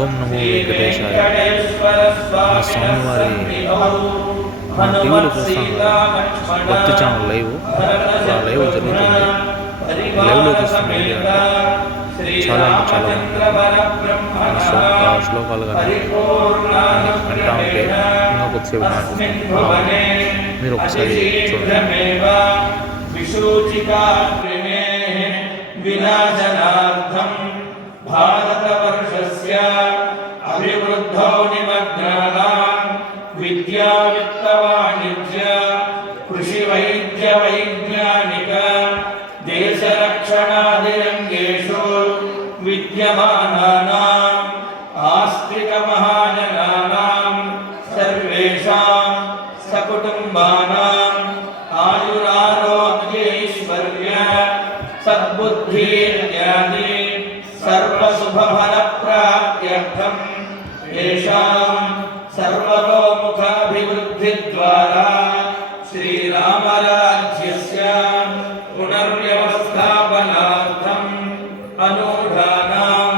ఓం నమో వెంకటేశాయ. మా స్వామివారి మన టీవీలో చూస్తాం కదా, భక్తి ఛానల్ లైవ్ లైవ్ జరుగుతుంది. లైవ్లో చూస్తున్న వీడియో అంటే చాలా బాగుంటుంది. శ్లోకాలు కానీ వింటా ఉంటే ఇంకా కొద్దిసేపు మాట్లాడుతుంది. మీరు ఒకసారి చూడండి. भारतवर्षस्य अभिवृद्धौ निमग्नानां विद्यावित्तवाणिज्य कृषिवैद्यवैज्ञानिक देशरक्षणादिरङ्गेषु विद्यमानानाम् आस्तिकमहाजनानां सर्वेषां सकुटुम्बानाम् आयुरारोग्यैश्वर्य सद्बुद्धिर्यादि सर्वशुभफलप्राप्त्यर्थं येषां सर्वतोमुखाभिवृद्धिद्वारा श्रीरामराज्यस्य पुनर्व्यवस्थापनार्थम् अनुधानां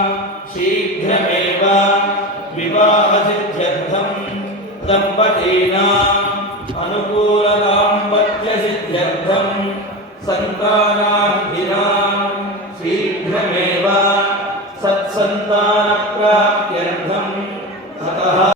शीघ्रमेव विवाहसिद्ध्यर्थं दम्पतीनाम् अनुकूलदाम्पत्यसिद्ध्यर्थं सन्तानाभिलाषं